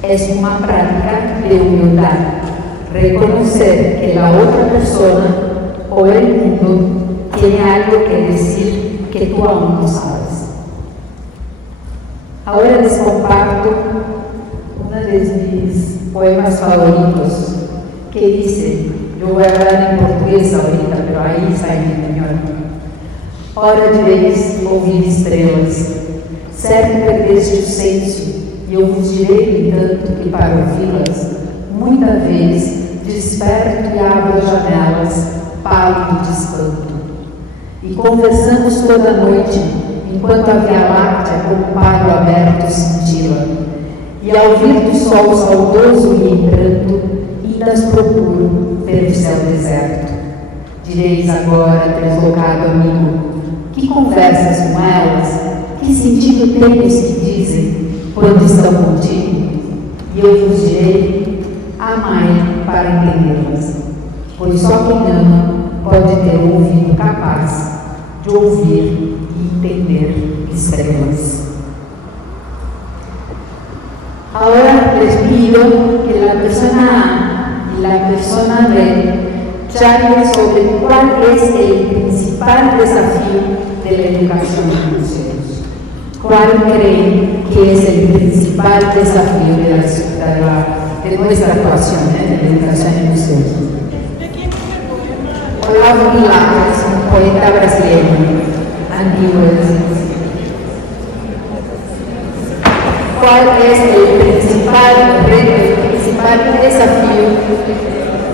Es una práctica de humildad. Reconocer que la otra persona o el mundo tiene algo que decir que tú aún no sabes. Ahora les comparto uno de mis poemas favoritos que dice, yo voy a hablar en portugués ahorita, pero aí está em espanhol. Ora direis ouvir estrelas, certo perdeste o senso, e eu vos direi, tanto que para ouvi-las, muita vez desperto e abro as janelas, pálido de espanto. E conversamos toda noite, enquanto a Via Láctea com o palho aberto cintila. E ao vir do sol saudoso e em pranto, ainda as procuro pelo céu deserto. Direis agora, deslocado amigo, que conversas com elas? Que sentido tem os que dizem quando estão contigo? E eu vos direi, amai para entendê-las, pois só quem ama pode ter o ouvido capaz de ouvir e entender estrelas. Ahora les pido que la persona A y la persona B charlen sobre cuál es el principal desafío de la educación en museos. ¿Cuál creen que es el principal desafío de nuestra actuación de la educación en museos? Olavo Bilac, un poeta brasileño, antiguo. ¿Cuál es el principal reto, el principal desafío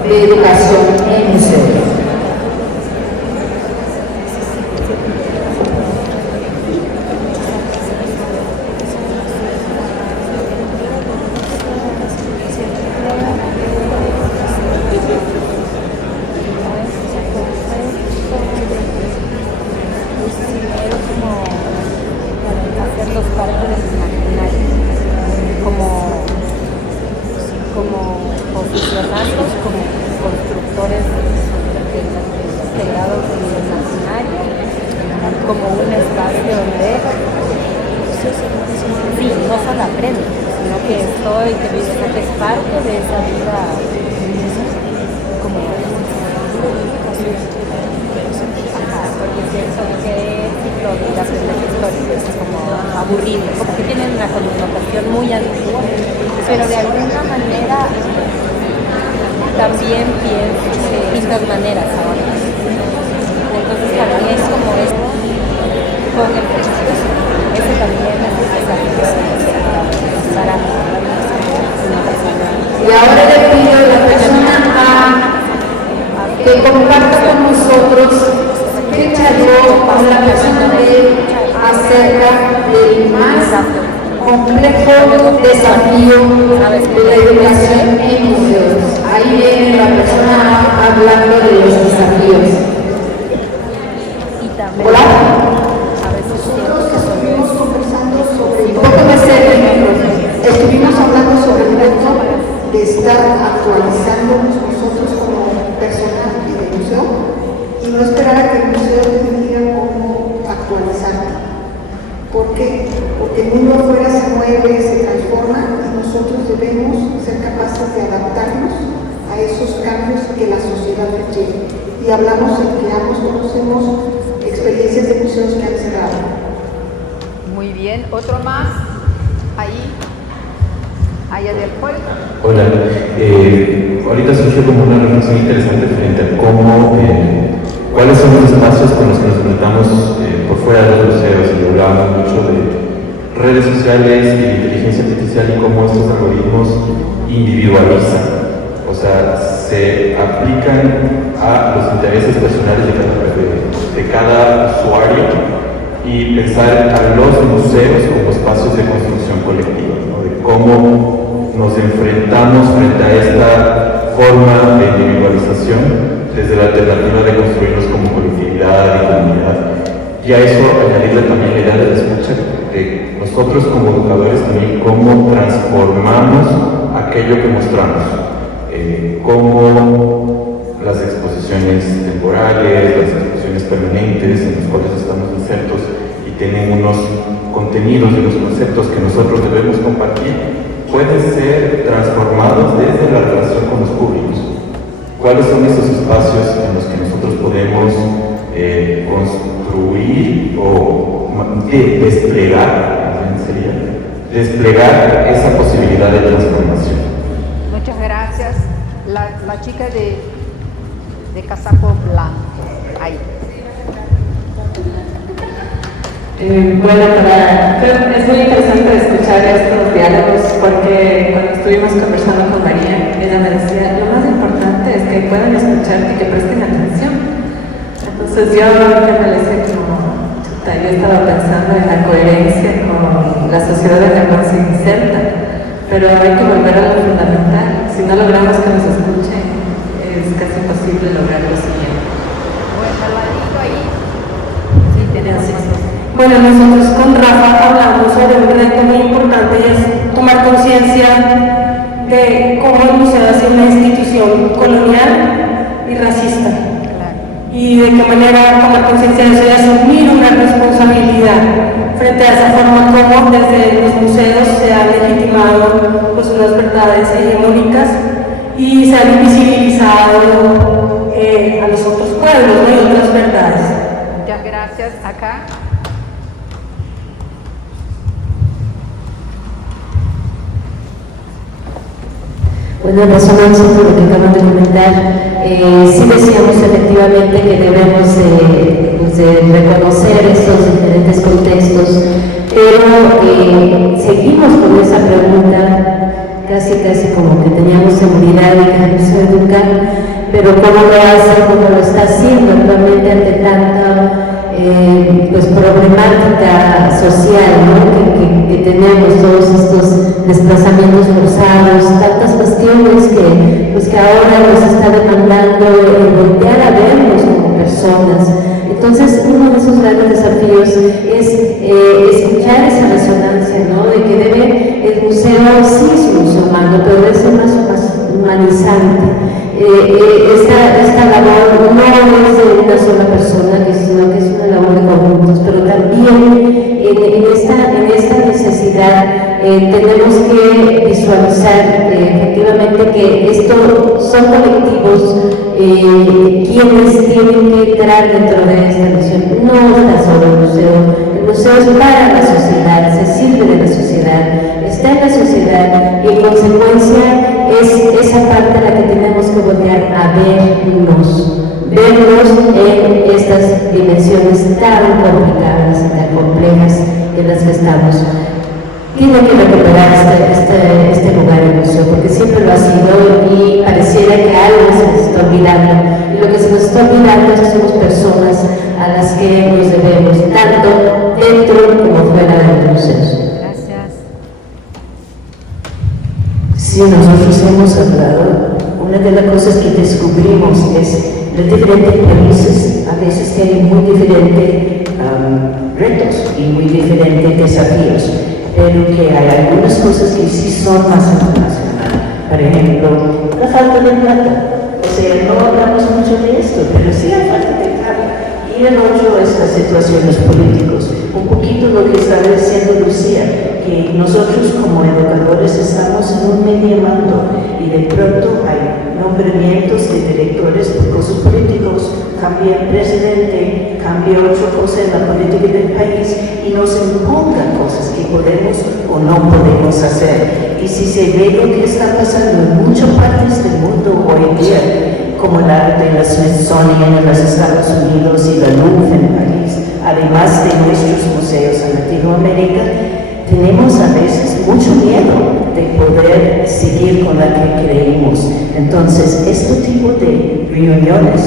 de educación en museos? Nos enfrentamos frente a esta forma de individualización desde la alternativa de construirnos como colectividad y comunidad. Y a eso añadirle también la idea de la escucha de nosotros como educadores también, cómo transformamos aquello que mostramos, cómo las exposiciones temporales, las exposiciones permanentes en las cuales estamos insertos y tienen unos contenidos y los conceptos que nosotros debemos compartir, pueden ser transformados desde la relación con los públicos. ¿Cuáles son esos espacios en los que nosotros podemos construir o desplegar esa posibilidad de transformación? Muchas gracias. La chica de casaco blanco. Ahí. Bueno, es muy interesante escuchar estos diálogos porque cuando estuvimos conversando con María, ella me decía, lo más importante es que puedan escuchar y que presten atención. Entonces yo me decía como, chuta, yo estaba pensando en la coherencia con la sociedad en la cual se inserta, pero hay que volver a lo fundamental. Si no logramos que nos escuchen, es casi imposible lograr lo siguiente. Bueno, nosotros con Rafa hablamos sobre un reto muy importante y es tomar conciencia de cómo el museo ha sido una institución colonial y racista. Y de qué manera tomar conciencia de eso y asumir una responsabilidad frente a esa forma como desde los museos se han legitimado pues, unas verdades hegemónicas y se han invisibilizado a los otros pueblos, ¿no? Y otras verdades. Muchas gracias. Acá. Bueno, en resonancia con lo que acaban de comentar, sí decíamos efectivamente que debemos de reconocer estos diferentes contextos, pero seguimos con esa pregunta, casi como que teníamos seguridad de que no se educa, pero cómo lo hace, cómo lo está haciendo actualmente ante tanta pues problemática social, ¿no? que tenemos, todos estos desplazamientos forzados, tantas cuestiones que ahora nos está demandando voltear a vernos como personas. Entonces, uno de esos grandes desafíos es escuchar esa resonancia, ¿no? De que el museo sí es un museo humano, pero debe ser más humanizante. Esta labor no es de una sola persona, sino que es una labor de conjuntos, pero también en esta necesidad tenemos que visualizar efectivamente que estos son colectivos quienes tienen que entrar dentro de esta misión. No está solo el museo es para la sociedad, se sirve de la sociedad, está en la sociedad y en consecuencia es esa parte a la que tenemos que voltear a vernos en estas dimensiones tan complicadas y tan complejas en las que estamos. Tiene que recuperar este lugar en el museo, porque siempre lo ha sido y pareciera que algo se nos está olvidando. Y lo que se nos está olvidando es que somos personas a las que nos debemos, tanto dentro como fuera de los museos. Sí, nosotros hemos hablado, una de las cosas que descubrimos es los diferentes países a veces tienen muy diferentes retos y muy diferentes desafíos, pero que hay algunas cosas que sí son más internacionales. Por ejemplo, la falta de plata. O sea, no hablamos mucho de esto, pero sí hay falta de plata. Y el otro es las situaciones políticas. Un poquito lo que estaba diciendo Lucía, que nosotros como educadores estamos en un medio mando y de pronto hay nombramientos de directores por cosas políticos, cambia el presidente, cambia otra cosa en la política del país y nos impongan cosas que podemos o no podemos hacer. Y si se ve lo que está pasando en muchas partes del mundo hoy en día, como la de la Smithsonian en los Estados Unidos y la Louvre en París, además de nuestros museos en Latinoamérica, tenemos a veces mucho miedo de poder seguir con la que creímos. Entonces, este tipo de reuniones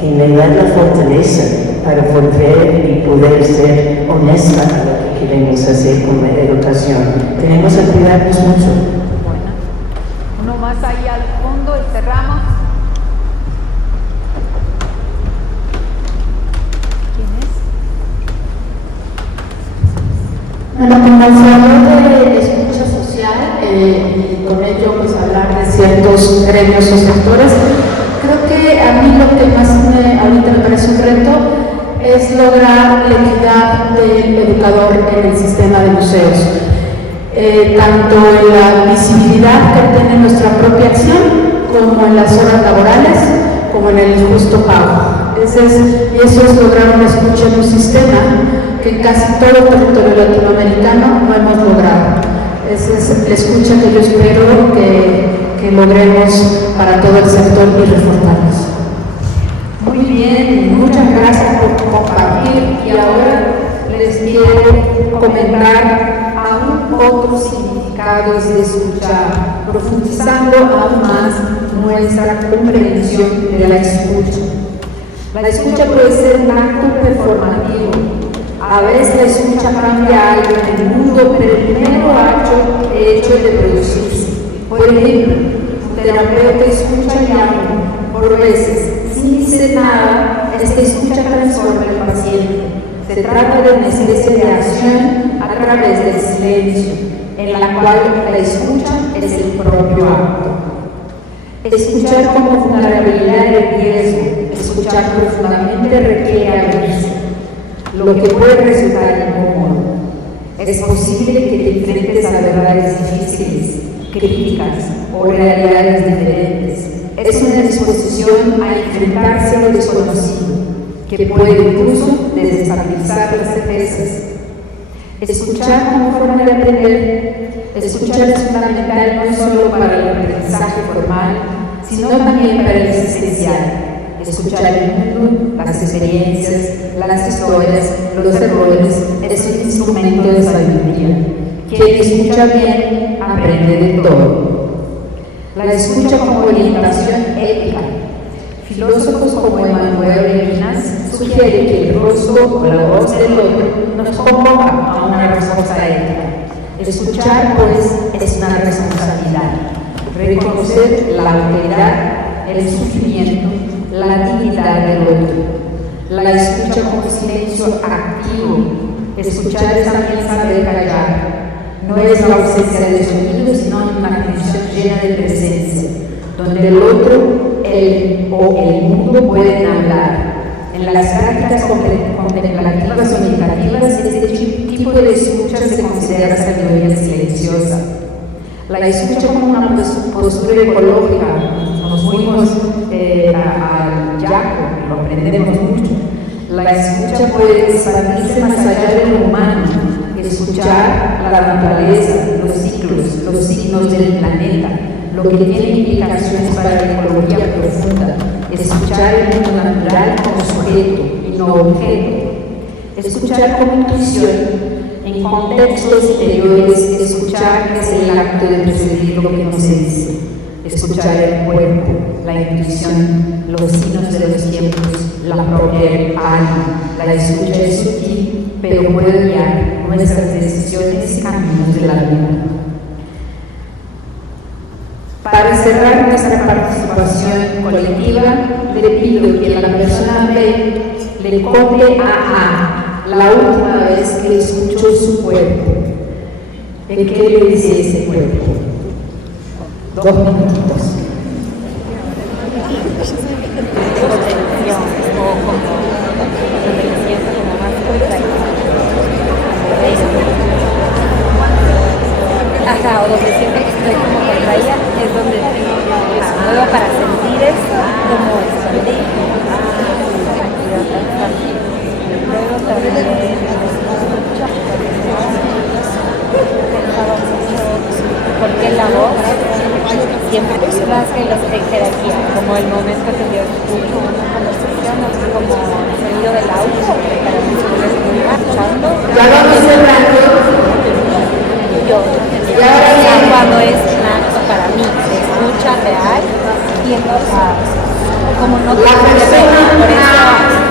que me dan la fortaleza para volver y poder ser honesta a lo que queremos hacer con la educación, tenemos que cuidarnos mucho. Bueno, uno más ahí al fondo y cerramos. Bueno, como se habló de escucha social y con ello pues hablar de ciertos gremios o sectores, creo que a mí lo que más ahorita me parece un reto es lograr la equidad del educador en el sistema de museos, tanto en la visibilidad que tiene nuestra propia acción, como en las horas laborales, como en el justo pago. Y eso es lograr una escucha en un sistema que en casi todo el territorio latinoamericano no hemos logrado. Esa es la escucha que yo espero que logremos para todo el sector y reforzarnos. Muy bien, muchas gracias por compartir y ahora les quiero comentar aún otros significados de escuchar, profundizando aún más nuestra comprensión de la escucha. La escucha puede ser un acto performativo. A veces la escucha cambia algo en el mundo, pero el primero hecho de producirse. Por ejemplo, un terapeuta escucha y habla. Por veces, sin decir nada, esta escucha transforma al paciente. Se trata de una especie de acción a través del silencio, en la cual la escucha es el propio acto. Escuchar como vulnerabilidad y riesgo, escuchar profundamente requiere abrirse, lo que puede resultar incómodo. Es posible que te enfrentes a verdades difíciles, críticas o realidades diferentes. Es una disposición a enfrentarse a lo desconocido, que puede incluso desestabilizar las certezas. Escuchar como forma de aprender. Escuchar es fundamental no solo para el aprendizaje formal, sino también para el existencial. Escuchar el mundo, las experiencias, las historias, los errores, es un instrumento de sabiduría. Quien escucha bien, aprende de todo. La escucha como orientación ética. Filósofos como Emmanuel Levinas sugieren que el rostro o la voz del otro nos convoca a una respuesta ética. Escuchar, pues, es una responsabilidad. Reconocer la autoridad, el sufrimiento, la dignidad del otro. La escucha como silencio activo. Escuchar es también saber callar. No es la ausencia de sonido, sino una atención llena de presencia, donde el otro, él o el mundo pueden hablar. En las prácticas contemplativas o meditativas, este tipo de escucha se considera sabiduría silenciosa. La escucha como una postura ecológica. Nos fuimos al Yaco, lo aprendemos mucho. La escucha puede expandirse más allá de lo humano, escuchar la naturaleza, los ciclos, los signos del planeta, lo que tiene implicaciones para la ecología profunda, escuchar el mundo natural como sujeto y no objeto, escuchar como intuición. En contextos exteriores, escuchar es el acto de percibir lo que no se dice. Escuchar el cuerpo, la intuición, los signos de los tiempos, la propia alma. La escucha es sutil, pero puede guiar nuestras decisiones y caminos de la vida. Para cerrar nuestra participación colectiva, le pido que la persona B le copie a la última vez que escuchó su cuerpo. ¿En qué le dice ese cuerpo? 2 minutitos. Ajá, o donde siempre que estoy como contraída es donde me muevo para sentir esto, como expandir. Luego también pensaba mucho por qué la voz siempre más que los en jerarquía, como el momento que yo escucho una conversación, como el sonido del auto, que para mí se puede estar escuchando. Ya vamos cerrando. Yo, cuando es un acto para mí, se escucha real y entonces como no tengo que ver, por eso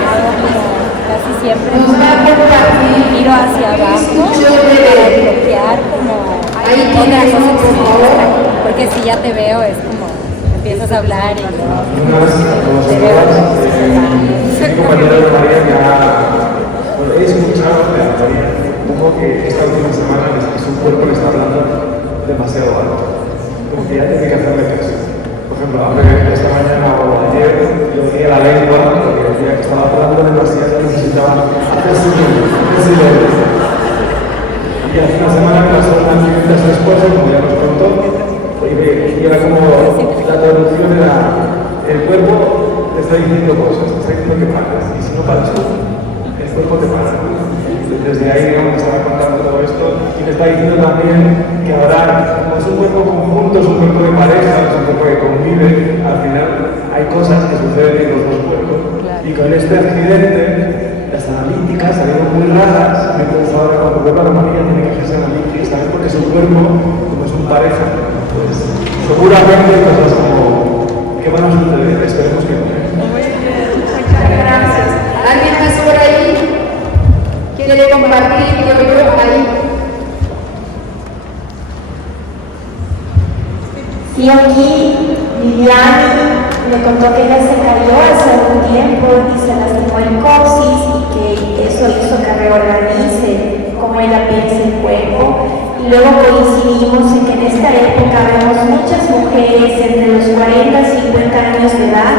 hago como casi siempre miro hacia abajo para bloquear como otras cosas, porque si ya te veo es como empiezas a hablar y te veo he escuchado a María como que esta organización demasiado alto. Como que ya tiene que hacer reflexión. Por ejemplo, esta mañana o ayer yo oía la lengua porque decía que estaba hablando demasiado y necesitaba hacer silencio. Y hace una semana me pasó una accidente a su esposa, como ya nos contó, y era como la traducción era el cuerpo te está diciendo cosas, te está diciendo que pares, y si no paras tú, el cuerpo te para. Desde ahí, digamos, estaba contando todo esto y me está diciendo también que ahora, como es un cuerpo conjunto, es un cuerpo de pareja, es un cuerpo que convive, al final hay cosas que suceden en los dos cuerpos. Y con este accidente, las analíticas salieron muy raras, entonces ahora cuando vuelva a Rumanía tiene que hacerse analíticas también porque su cuerpo, como es un pareja, pues seguramente cosas como que van a suceder, esperemos que no. Muchas gracias. ¿Alguien más por ahí? ¿Quiere compartir? Yo ahí. Sí, aquí Viviane me contó que ella se cayó hace algún tiempo y se lastimó el coxis y que eso hizo que reorganice cómo ella piensa el cuerpo. Y luego coincidimos en que en esta época vemos muchas mujeres entre los 40 y 50 años de edad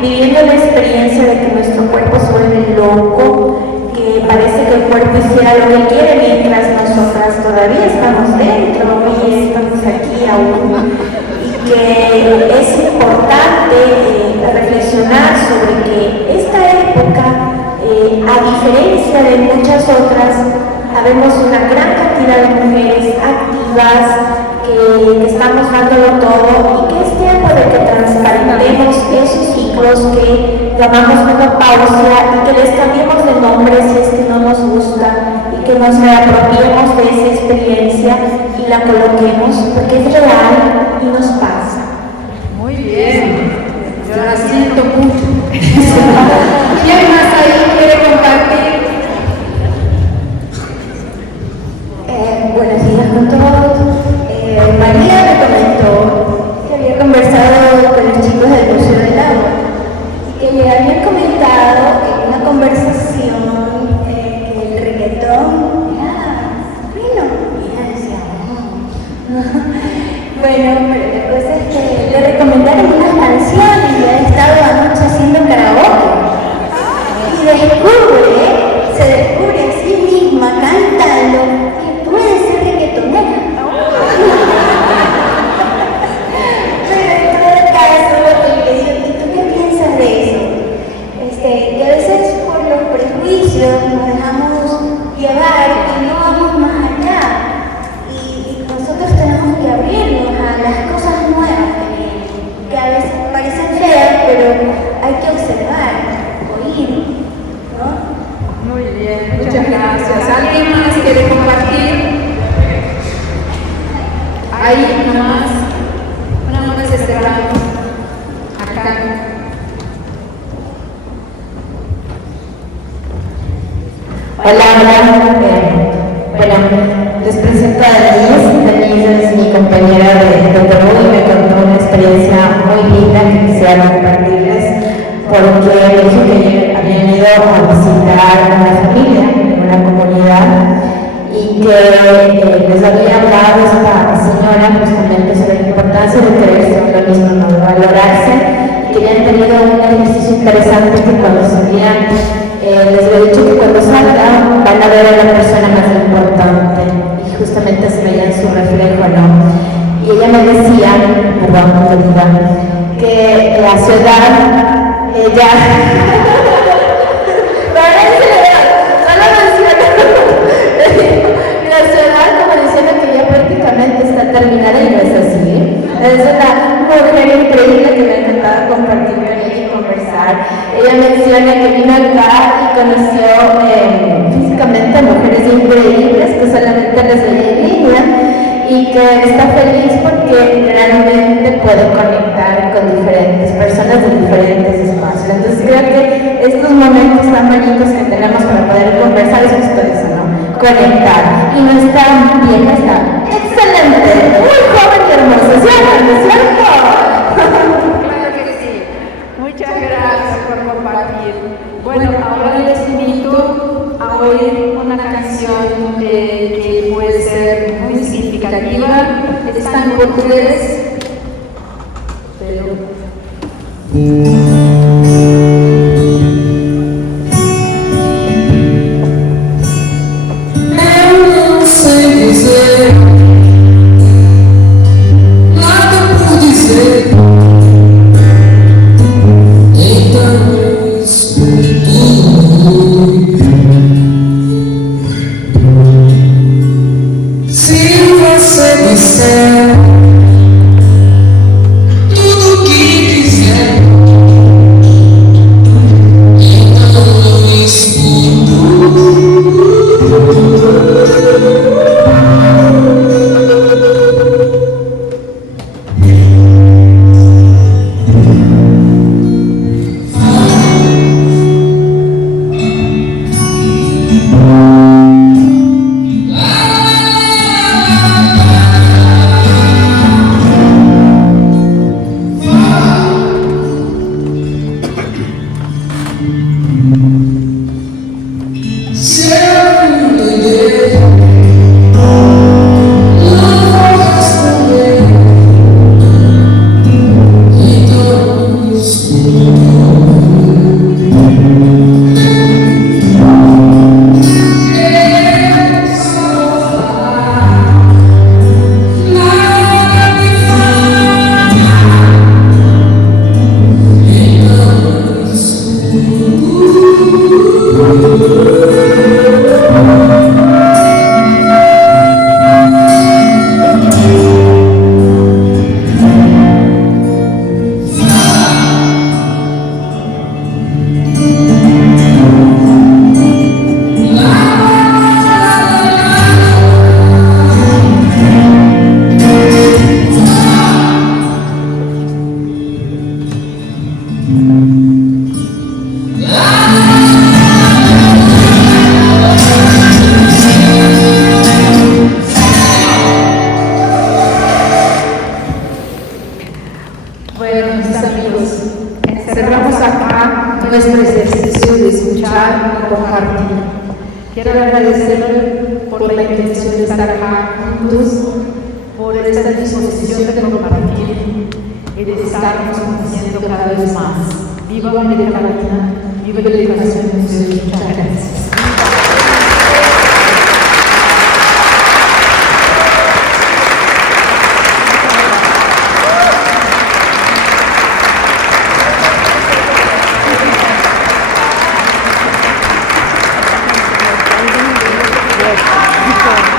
viviendo la experiencia de que nuestro cuerpo se vuelve loco, que parece que el cuerpo hiciera lo que quiere mientras nosotras todavía estamos dentro y estamos aquí aún. Y que es importante reflexionar sobre que esta época, a diferencia de muchas otras, habemos una gran cantidad de mujeres activas que estamos dándolo todo y que es tiempo de que transparentemos esos ciclos que llamamos menopausia y que les cambiemos de nombre si es que no nos gusta y que nos reapropiemos de esa experiencia y la coloquemos porque es real y nos pasa. Muy bien, yo la siento mucho. ¿Quién más ahí quiere compartir? Buenos días con todos. María me comentó que había conversado con los chicos del Museo del Agua y que le habían comentado en una conversación que el reggaetón era fino. Y ella decía, Bueno, pero la cosa es que le recomendaron unas canciones y ha estado anoche haciendo karaoke. Y se descubre a sí misma cantando que puede ser reggaetonera. Pero en todo caso, lo que le digo, ¿y tú qué piensas de eso? Que a veces por los prejuicios nos dejamos llevar y no vamos más allá. Y nosotros tenemos que abrirnos a las cosas nuevas que a veces parecen feas, pero hay que observar, oír, ¿no? Muy bien, muchas gracias. ¿Alguien más quiere compartir? Ahí nomás, una vez cerramos. Acá. Hola. Bueno, les presento a Denise. Denise es mi compañera de Perú y me contó una experiencia muy linda que quisiera compartirles porque me dijo que habían ido a visitar a una familia en una comunidad y que les había hablado esta señora justamente sobre la importancia de creerse en lo mismo, no de valorarse, y que habían tenido un ejercicio interesante que cuando salían les había dicho que cuando salgan van a ver a la persona más importante y justamente se veía en su reflejo, ¿no? Y ella me decía, perdón, que la ciudad, ella la ciudad como diciendo que ya prácticamente está terminada y no es así. Es una mujer increíble que me ha encantado compartir con ella y conversar. Ella menciona que vino acá y conoció físicamente a mujeres increíbles que solamente les veía en línea y que está feliz porque realmente puede conectar con diferentes personas de diferentes espacios. Entonces creo que estos momentos tan bonitos que tenemos para poder conversar es justo eso, ¿no? Conectar. Y nuestra vieja está excelente, muy joven y hermosa, ¿cierto? ¿No es cierto? Claro que sí. Muchas gracias por compartir. Bueno, ahora les invito a oír una canción que puede ser muy significativa significativa están con ustedes, pero bueno, mis amigos, cerramos acá nuestro ejercicio de escuchar y compartir. Quiero agradecerle por la invitación de estar acá juntos, por esta disposición de compartir y de estarnos conociendo cada vez más. ¡Viva América Latina! ¡Viva la educación! Muchas gracias. Gracias.